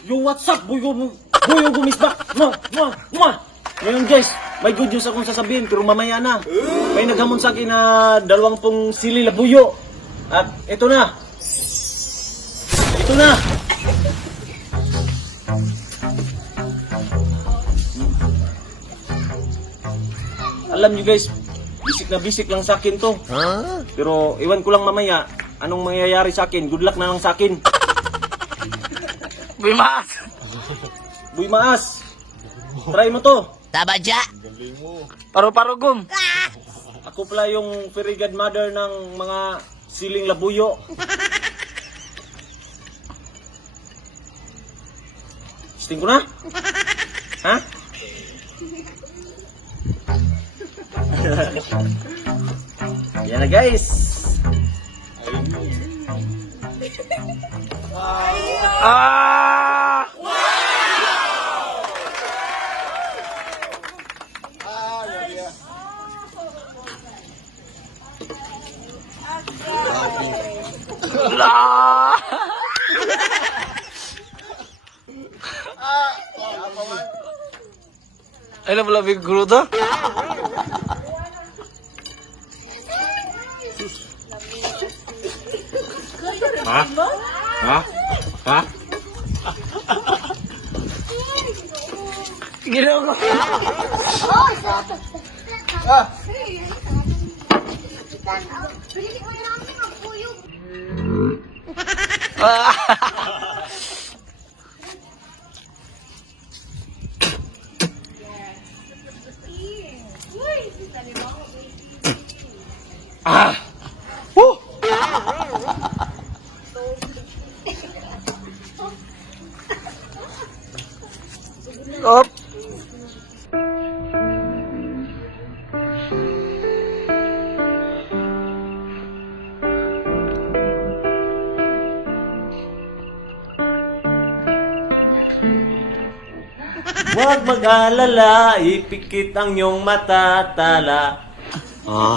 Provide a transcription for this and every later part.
Yo, what's up, boy gumisbak. Ngayon guys, may good news akong sasabihin pero mamaya na. May naghamon sa akin na 20 sili labuyo. At ito na. Ito na. Alam nyo guys, bisik lang sa akin to. Pero iwan ko lang mamaya anong mangyayari sa akin. Good luck na lang sa akin. Boy Maas! Boy Maas, try mo to. Tabadya! Paru-parugom! Ako pala yung fairy godmother ng mga siling labuyo. Sting ko na? Ha? Yan na guys. Ah! La! Ay, wala big gruda? Ha? Ha? Ha? Ginawa ko. Ah! Woo! Op! Huwag mag-alala, ipikit ang iyong matatala. Ah.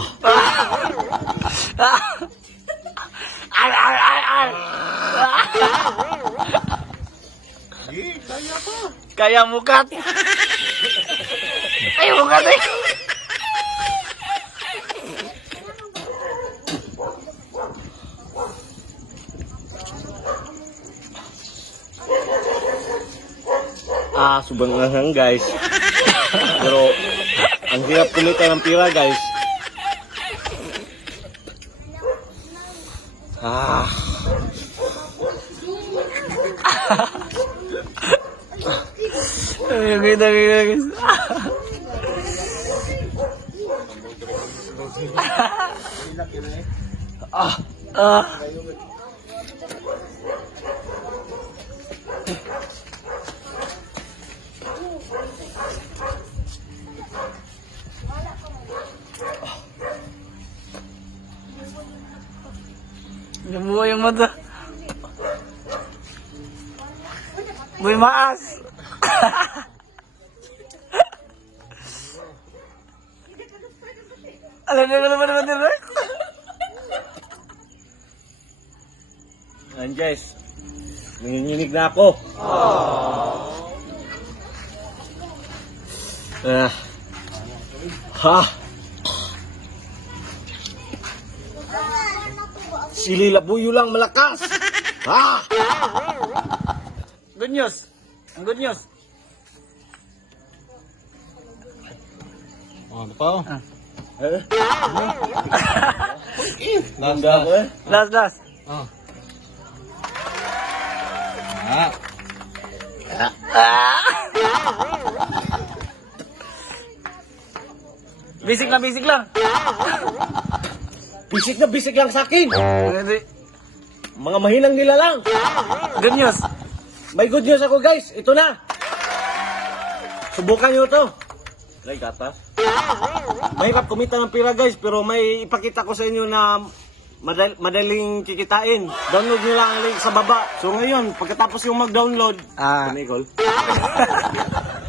Ay, ay, ay, ay! Kaya mukat! Ay, mukat eh! Subangahan guys. Pero, ang hirap kumita ng pira guys. Ah. Ay, kita, guys. Ah. Nabuhay yung mata. Boy Maas! Alam na naman direct. Ayan guys. Nanginginig na ako. Ah. Ha? Sili labuyo lang malakas. Ha? Good news. Ang good news. Ano pa? Eh? Last, Ako eh. Last. Ah. Bisik lang. Bisik lang sa akin. Hindi. Mga mahinang nila lang. Good news. May good news ako guys. Ito na. Subukan nyo to. Ay, gatas. Mahirap kumita ng pira guys. Pero may ipakita ko sa inyo na madaling kikitain. Download nyo lang ang link sa baba. So ngayon, pagkatapos yung mag-download, Nicole,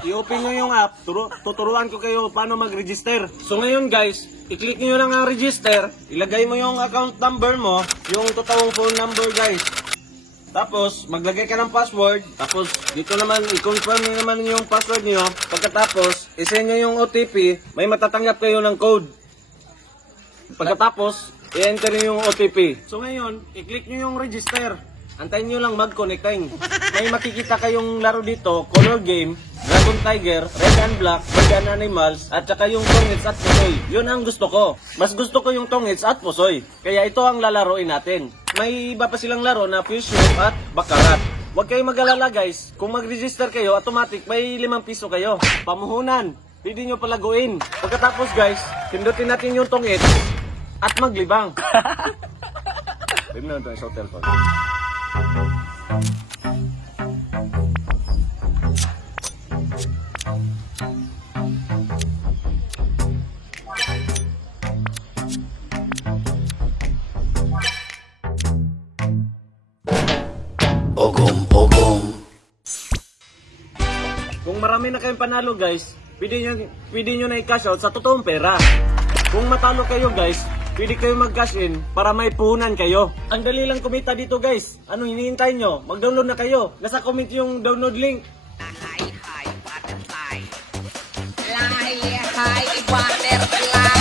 i-open nyo yung app. Tuturuan ko kayo paano mag-register. So ngayon guys, i-click nyo lang ang register. Ilagay mo yung account number mo. Yung totoong phone number guys. Tapos, maglagay ka ng password. Tapos, dito naman, i-confirm nyo naman yung password nyo. Pagkatapos, isend nyo yung OTP. May matatanggap kayo ng code. Pagkatapos, i-enter nyo yung OTP. So ngayon, i-click nyo yung register. Antayin nyo lang mag-connecting. May makikita kayong laro dito, Color Game, Dragon Tiger, Red and Black, Bird and Animals, at saka yung Tongits at Pusoy. Yun ang gusto ko. Mas gusto ko yung Tongits at Pusoy. Kaya ito ang lalaroin natin. May iba pa silang laro na Fuse Shop at Baccarat. Huwag kayong mag-alala guys. Kung mag-register kayo, automatic may 5 piso kayo. Pamuhunan. Pwede nyo palaguin. Pagkatapos guys, pindutin natin yung Tongits at maglibang. Pwede na ito sa hotel ko. Kung marami na kayong panalo guys, pwede nyo na i-cash out sa totoong pera. Kung matalo kayo guys, pwede kayo mag-cash in para may puhunan kayo. Ang dali lang kumita dito guys. Ano hinihintay nyo? Mag-download na kayo. Nasa comment yung download link. Hi, butterfly. Fly, hi, butterfly.